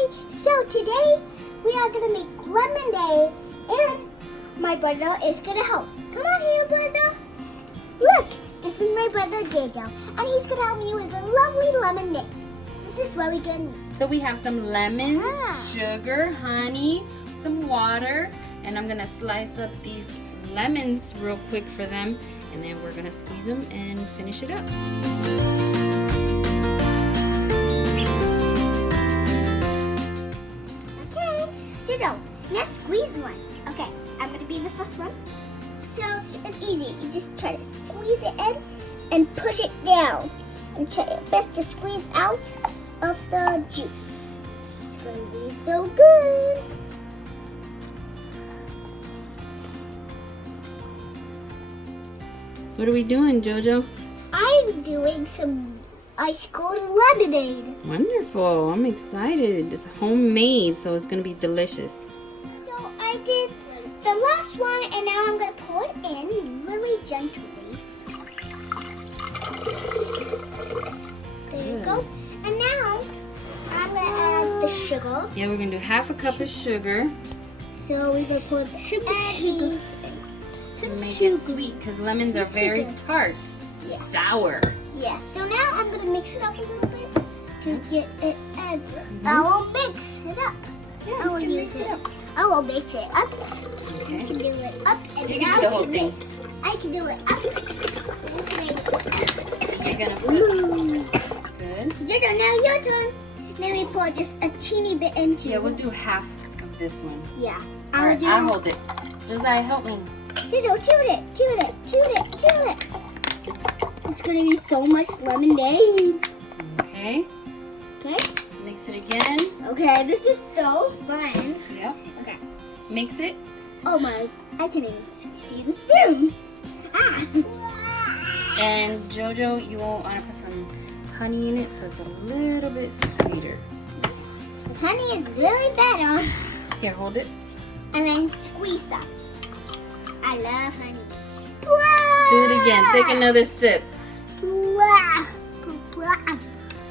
Okay, so today we are gonna make lemonade, and my brother is gonna help. Come on here, brother. Look, this is my brother Jojo, and he's gonna help me with a lovely lemonade. This is what we're gonna need. So we have some lemons, sugar, honey, some water, and I'm gonna slice up these lemons real quick for them, and then we're gonna squeeze them and finish it up. Jojo, now squeeze one. Okay, I'm gonna be the first one. So it's easy. You just try to squeeze it in and push it down. And try your best to squeeze out of the juice. It's gonna be so good. What are we doing, Jojo? I'm doing some ice cold lemonade. Wonderful. I'm excited. It's homemade, so it's gonna be delicious. So I did the last one, and now I'm gonna pour it in really gently. There you go. And now I'm gonna add the sugar. Yeah, we're gonna do half a cup of sugar. So we're gonna put sugar. Make it sweet because lemons are very tart, sour. Yeah, so now I'm gonna mix it up a little bit to get it everywhere. I will mix it up. Yeah, I will use it up. I will mix it up. Okay. You can do it up and You down. can do the whole thing. I can do it up. You're gonna put good. Jojo, now your turn. Then we pour just a teeny bit into. Yeah, we'll do half of this one. Yeah. All right, I'll hold it. Josiah, help me. Jojo, toot it. It's gonna be so much lemonade. Okay. Okay. Mix it again. Okay, this is so fun. Yep. Okay. Mix it. Oh my, I can't even see the spoon. Ah. And Jojo, you will want to put some honey in it so it's a little bit sweeter. This honey is really better. Here, hold it. And then squeeze up. I love honey. Do it again. Take another sip.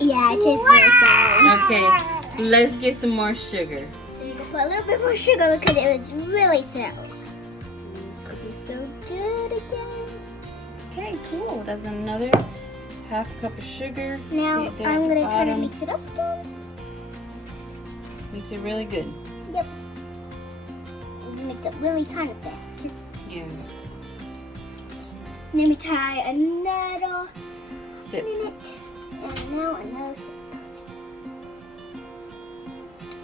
Yeah, it tastes really sour. Okay, let's get some more sugar. So you can put a little bit more sugar because it was really sour. This will be so good again. Okay, cool. That's another half cup of sugar. Now See it there I'm at the going to try to bottom. mix it up again. Mix it really good. Yep. Mix it really kind of fast. Just Yeah. let me try another Sip. minute. And now another sip.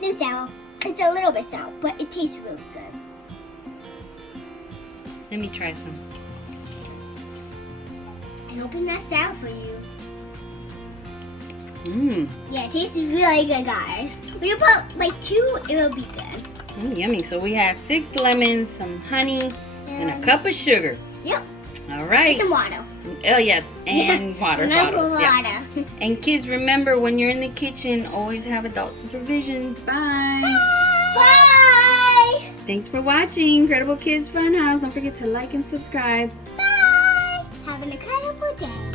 No sour. It's a little bit sour, but it tastes really good. Let me try some. I hope it's not sour for you. Mmm. Yeah, it tastes really good, guys. When you put like 2, it will be good. Yummy. So we have 6 lemons, some honey, and a cup of sugar. Yep. All right. And some water. Oh yeah, and water bottles. Yeah. Water. And kids, remember when you're in the kitchen, always have adult supervision. Bye. Bye. Thanks for watching Incredible Kids Funhouse. Don't forget to like and subscribe. Bye. Have an incredible day.